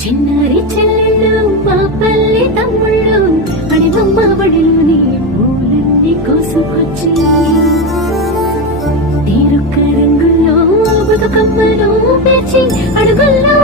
చిన్నారి చెల్లెళ్ళు మా పల్లె తమ్ముళ్ళు అడివమ్మ బడిలోని పూలన్నీ కోసుకొచ్చి తీరొక్క రంగుల్లో బతుకమ్మలు పేర్చి అడుగుల్లో